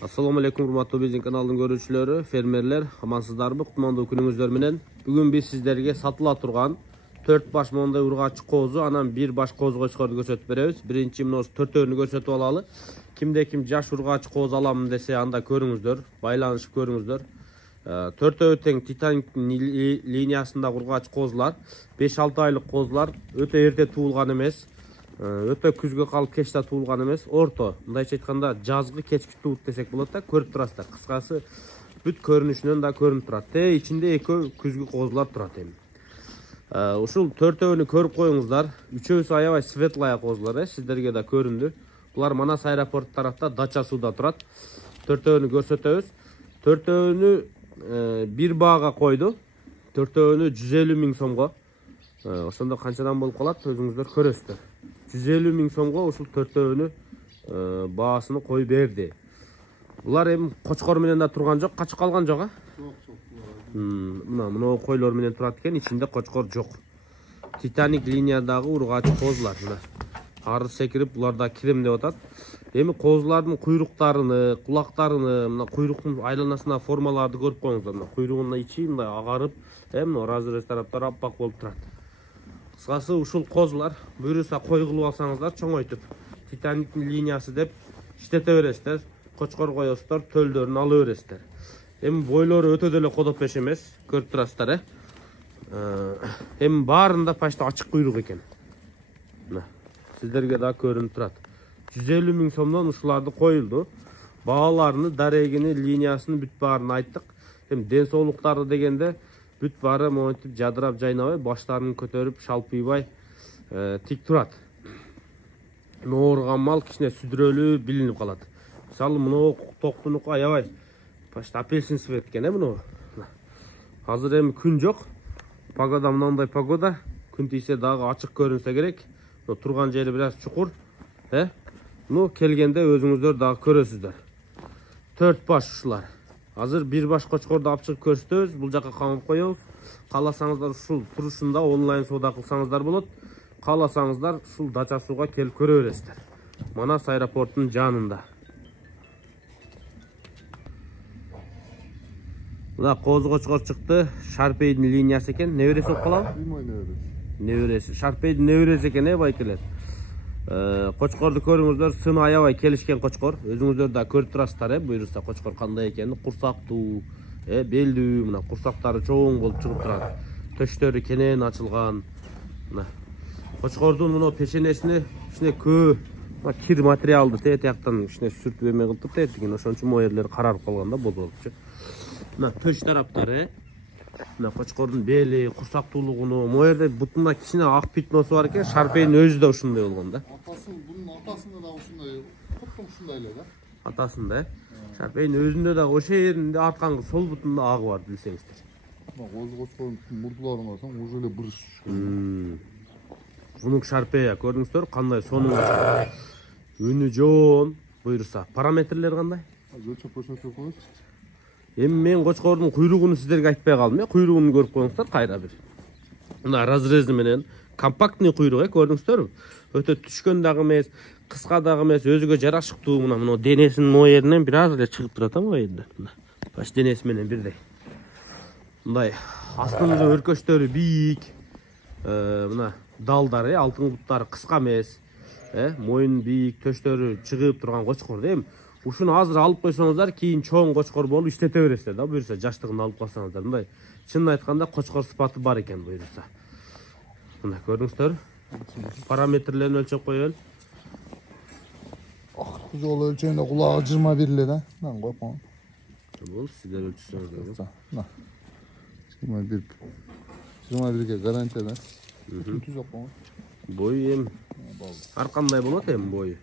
Assalamu alaikum урматтуу биздин каналдын көрүүчүлөрү, фермерлер, амансыздарбы? Кутмандуу күнүңүздөр менен. Бүгүн биз сиздерге сатыла турган 4 баш моундай ургачы козу, анан 1 баш козу кочкорду көрсөтүп беребиз. Биринчи мына төртөөнү көрсөтүп алалы. Кимде ким жаш ургачы козу аламын десе, анда көрүңүздөр, байланышып көрүңүздөр. Төртөө тең Титаник линиясындагы ургачы козулар, 5-6 айлык козулар, өтө эрте туулган эмес. Өтө күзгө калып кечте туулган эмес, орто. Мындайча айтканда жазгы кечки туут десек болот да, көрүп турасыздар. Кыскасы бүт көрүнүшүнөн да көрүнүп турат. Ичинде экөө күзгү козулар турат эми. Ушул төртөөнү көрүп коюңуздар. Үчөөсү аябай светлая козулар, сиздерге да көрүндү. Булар Манас аэропорт тарафта Дача сууда турат. Төртөөнү көрсөтөбүз. Төртөөнү бир баага койду. Төртөөнү 150 000 сомго. Ошондо канчадан болуп калат, өзүңүздөр көрөсүздөр. 150 000 сомго ушул төртөөнү баасыны коюп берди. Булар эми кочкор менен да турган жок, качып калган жок, Жок. Мына койлор менен турат экен, ичинде кочкор жок. Титаник линиядагы ургачы козулар. Мына арыз секирип, булар да кирем деп атат. Эми козулардын куйруктарыны, кулактарыны, мына куйруктун айланасына формаларды көрүп коюңуздар. Мына куйругунун ичи мындай агарып, мына разрез тараптары аппак болуп турат. Кыскасы ушул козулар буюрса кой кылып алсаңыздар чоңойтуп, Титаниктин линиясы деп иштете бересиздер. Кочкор коесуздар, төлдөрүн ала бересиздер. Эми бойлору өтө деле кодоп беш эмес, көрүп турасыздар, Эми баарында почти ачык куйрук экен. Мына сиздерге да көрүнүп турат. 150 000 сомдон ушуларды коюлду. Бааларыны, дарегини, линиясын бүт баарын айттык. Эми ден соолуктары дегенде бүт баары монтип жадырап жайнабай, баштарын көтөрүп, шалпыйбай тик турат. Ооруган мал кичине сүдүрөлүү билинип калат. Мисалы, мына токтунуку аябай почти апельсин цвет экен, мына. Азыр эми күн жок. Погода мындай погода. Күн тийсе дагы ачык көрүнсө керек. Турган жери бир аз чукур. Келгенде өзүңүздөр дагы көрөсүздөр. 4 баш ушулар. Азыр 1 баш кочкорду алып чыгып көрсөтөбүз. Бул жака камап коебуз. Кааласаңыздар ушул турушунда онлайн соода кылсаңыздар болот. Кааласаңыздар ушул Дача сууга келип көрө бересиздер. Манас аэропортунун жанында. Мына козу кочкор чыкты. Шарпейдин линиясы экен. Небереси болуп калабы? Небереси. Шарпейдин небереси экен, байкелер. Кочкорду көрүңүздөр, сыны аябай келишкен кочкор. Өзүңүздөр да көрүп турасыздар, буюрса кочкор кандай экенин. Курсактуу, белдүү, мына курсактары чоң болуп чыгып турат. Төштөрү кенен ачылган. Мына кочкордун мына пешенесине кичине кир материалды тияктан кичине сүртүп эме кылып деген, ошон үчүн могу жерлери карарып калган да, бозолупчу. Мына төш тараптары, мына кочкордун бели, курсактуулугуну, могу жерде бутунда кичине ак пятносу бар экен, Шарпейдин өзү да ушундай болгон да. Bunun atasında da ушундай, куттум ушундай эле да. Атасында, Шарпейдин өзүндө дагы ошо жеринде артканкы сол бутунда агы бар, билсеңиздер. Козу кочкордун мурдуларын карасаң, уже эле бырыш түшкөн. Бунук Шарпея, көрдүңүздөр, кандай сонун кочкор. Үнү жоон, буюрса. Параметрлери кандай? Өлчөп көрсөтүп коебуз. Эми мен кочкордун куйругуну сиздерге айтпай калдым, Куйругун көрүп коюңуздар кайра бир. Мына разрези менен компактный куйрук, көрдүңүздөрбү? Өтө түшкөн дагы эмес, кыска дагы эмес, өзүгө жарашыктуу. Мына денесинин могу жеринен бир аз эле чыгып турат, могу жерден. Баш денеси менен бирдей. Мындай астында өркөчтөрү бийик. Мына далдар, алтын буттары кыска эмес. Моюн бийик, төштөрү чыгып турган кочкор да. Эми ушуну азыр алып койсоңуздар, кийин чоң кочкор болуп иштете бересиздер да, буюрса жаштыгында алып калсаңыздар. Мындай чынын айтканда кочкор сыпаты бар экен буюрса. Мына көрдүңүздөр. Параметрлерин өлчөп коелу. Жол өлчөгөндө кулагы 21 эле да. Мен коюп коем. Бул сиздер өлчөсөңүздөр. Мына 21ге гарантия да. Түз алып коем. Бою эми ар кандай болот эми бою.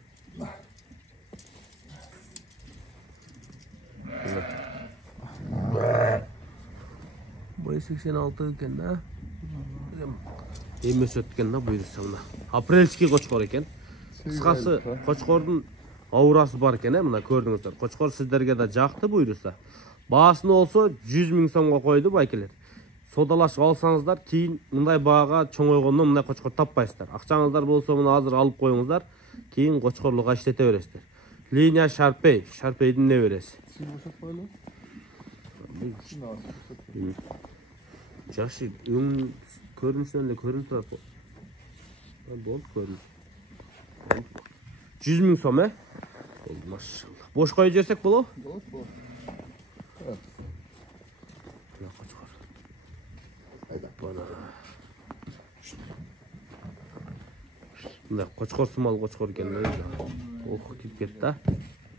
Бою 86 экен да. Эми өсөт экен да, буюрса мына. Апрельский кочкор экен. Кыскасы кочкордун аурасы бар экен, мына көрдүңүздөр. Кочкор сиздерге да жакты буюрса. Баасыны болсо 100 000 сомго койду, байкелер. Содалашып алсаңыздар, кийин мындай баага чоңойгондон мындай кочкор таппайсыздар. Акчаңыздар болсо мына азыр алып коюңуздар, кийин кочкорлукка иштете бересиздер. Liniya Sharpey. Sharpey'nin ne veresi? Sil boşalt böyle. Şimdi az boşalt. Жақсы, ön görünüşten de görün tarafı. Bol görünüş. 100 ming so'm, he? Maşallah. Boş qo'yib bersek bo'ladimi? Болады. Evet. Hayda. Bunday qo'chqor sumal qo'chqor ekan. Oh, ketib ketdi.